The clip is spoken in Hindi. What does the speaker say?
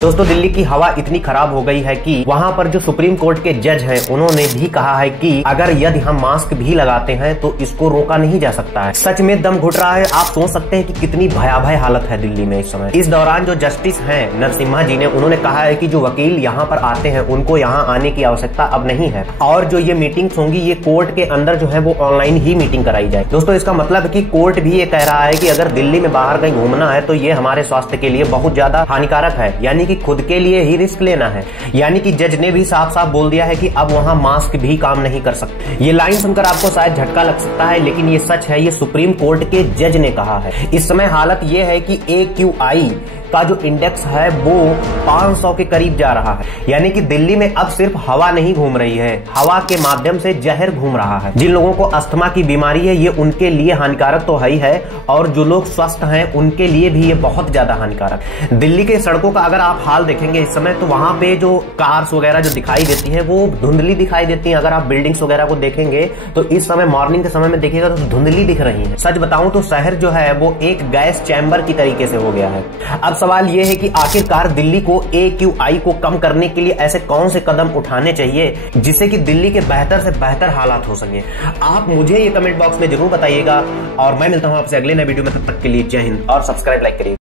दोस्तों दिल्ली की हवा इतनी खराब हो गई है कि वहां पर जो सुप्रीम कोर्ट के जज हैं उन्होंने भी कहा है कि अगर यदि हम मास्क भी लगाते हैं तो इसको रोका नहीं जा सकता है। सच में दम घुट रहा है। आप सोच सकते हैं कि कितनी भयावह हालत है दिल्ली में इस समय। इस दौरान जो जस्टिस हैं नरसिम्हा जी ने उन्होंने कहा है कि जो वकील यहाँ पर आते हैं उनको यहाँ आने की आवश्यकता अब नहीं है और जो ये मीटिंग्स होंगी ये कोर्ट के अंदर जो है वो ऑनलाइन ही मीटिंग कराई जाए। दोस्तों इसका मतलब है कि कोर्ट भी ये कह रहा है कि अगर दिल्ली में बाहर कहीं घूमना है तो ये हमारे स्वास्थ्य के लिए बहुत ज्यादा हानिकारक है, यानी कि खुद के लिए ही रिस्क लेना है। यानी कि जज ने भी साफ साफ बोल दिया है कि अब वहां मास्क भी काम नहीं कर सकते। ये लाइन सुनकर आपको शायद झटका लग सकता है, लेकिन ये सच है। ये सुप्रीम कोर्ट के जज ने कहा है। इस समय हालत ये है कि AQI का जो इंडेक्स है वो 500 के करीब जा रहा है। यानी कि दिल्ली में अब सिर्फ हवा नहीं घूम रही है, हवा के माध्यम से जहर घूम रहा है। जिन लोगों को अस्थमा की बीमारी है ये उनके लिए हानिकारक तो है ही है, और जो लोग स्वस्थ हैं उनके लिए भी ये बहुत ज्यादा हानिकारक। दिल्ली के सड़कों का अगर आप हाल देखेंगे इस समय तो वहां पे जो कार्स वगैरह जो दिखाई देती है वो धुंधली दिखाई देती है। अगर आप बिल्डिंग्स वगैरह को देखेंगे तो इस समय मॉर्निंग के समय में देखिएगा तो धुंधली दिख रही है। सच बताऊं तो शहर जो है वो एक गैस चैम्बर की तरीके से हो गया है। अब सवाल यह है कि आखिरकार दिल्ली को AQI को कम करने के लिए ऐसे कौन से कदम उठाने चाहिए जिससे कि दिल्ली के बेहतर से बेहतर हालात हो सके। आप मुझे ये कमेंट बॉक्स में जरूर बताइएगा और मैं मिलता हूं आपसे अगले नए वीडियो में। तब तक के लिए जय हिंद और सब्सक्राइब लाइक करिए।